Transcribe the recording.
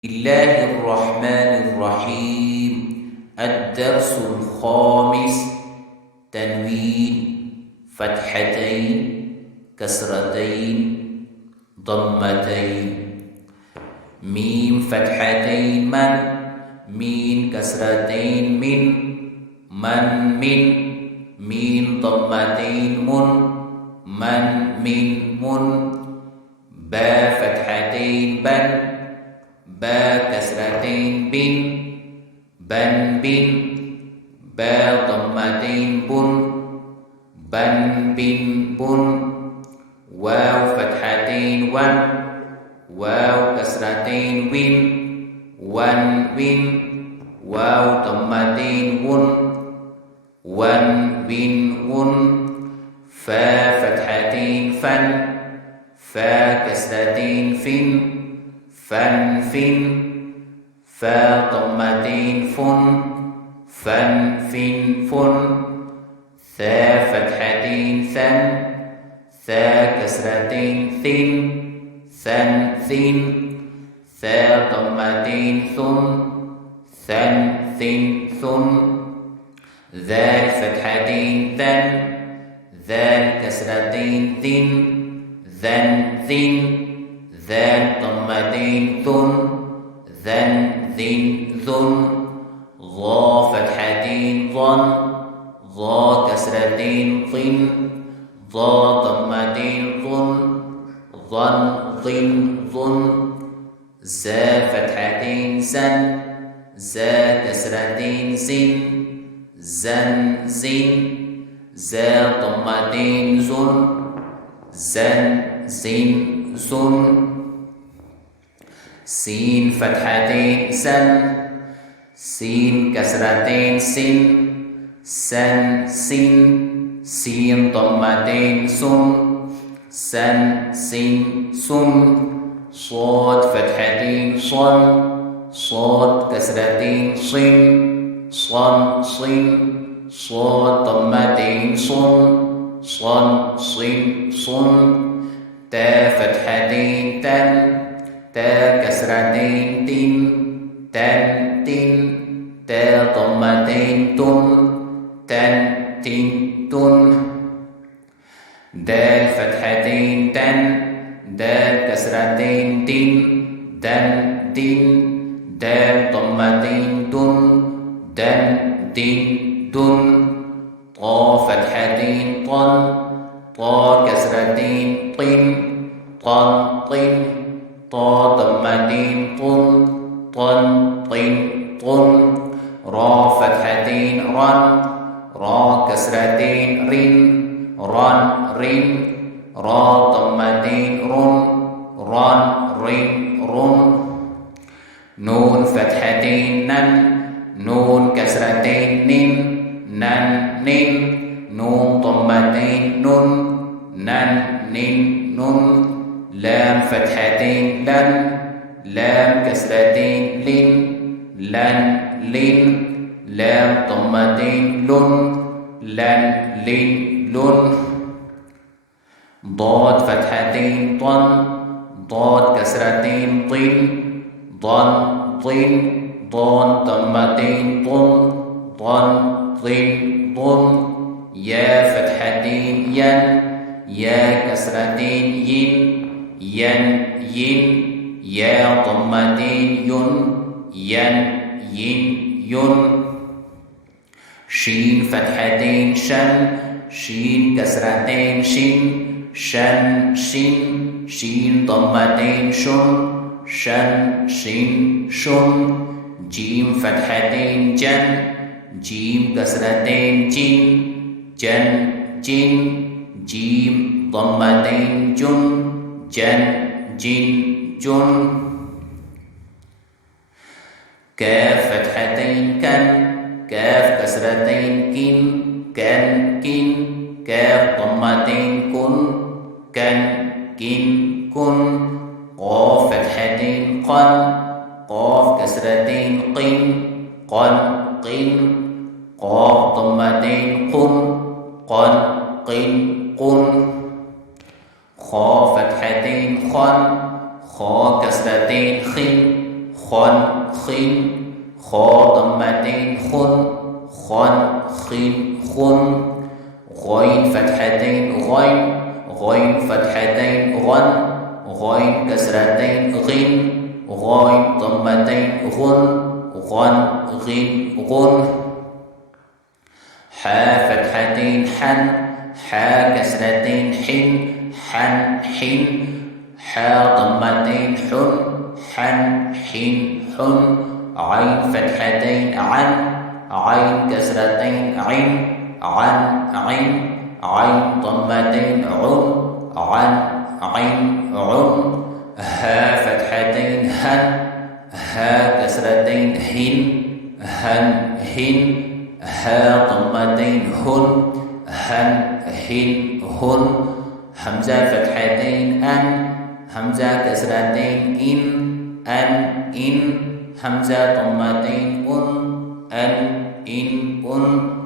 الله الرحمن الرحيم. الدرس الخامس: تنوين، فتحتين، كسرتين، ضمتين. ميم فتحتين من، ميم كسرتين من ميم ضمتين من با فتحتين بن، با كسرتين بن با ضمتين بن واو فتحتين واو كسرتين ون واو ضمتين ون فا فتحتين فا كسرتين فن فا ضمتين فن ثا فتحتين ثا كسرتين ثن ثا ضمتين ثن ذال فتحتين ذال كسرتين ذن ذال ضمتين ذن ظا فتحتين ظا كسرتين ظا ضمتين ظن زا فتحتين زا كسرتين زن زا ضمتين زن سين فتحتين سين كسرتين سين ضمتين سن صاد فتحتين صاد كسرتين صاد ضمتين صن تا فتحتين تا كسرتين تن تا ضمتين تن دال فتحتين دال كسرتين دن دال ضمتين دن طا فتحتين طا كسرتين طا ضمتين طن را فتحتين را كسرتين رن را ضمتين رن نون فتحتين نون كسرتين نن نون ضمتين نن لام فتحتين لام كسرتين لن لام ضمتين لن ضاد فتحتين ضاد كسرتين ضن ضمتين ضن يا فتحتين يا كسرتين ين يا ضمتين ين شين فتحتين شين كسرتين شين ضمتين شن جيم فتحتين جيم كسرتين جن جيم ضمتين جن كاف فتحتين كاف كسرتين كن كاف ضمتين كن قاف فتحتين قاف كسرتين قن قاف ضمتين قن خا فتحتين خا كسرتين خن خن خا ضمتين خن خن خن خن غين فتحتين غين غين فتحتين غن غين كسرتين غن غين ضمتين غن غن غن غن حا فتحتين حن حا كسرتين حن حن حن حا ضمتين حن حن حن حن عين فتحتين عن عين كسرتين عن عن عن عين ضمتين عن عن عن ها فتحتين هن ها كسرتين هن هن هن ها ضمتين هن هن هن هن همزة فتحتين أن همزة كسرتين أن همزة ضمتين أن إن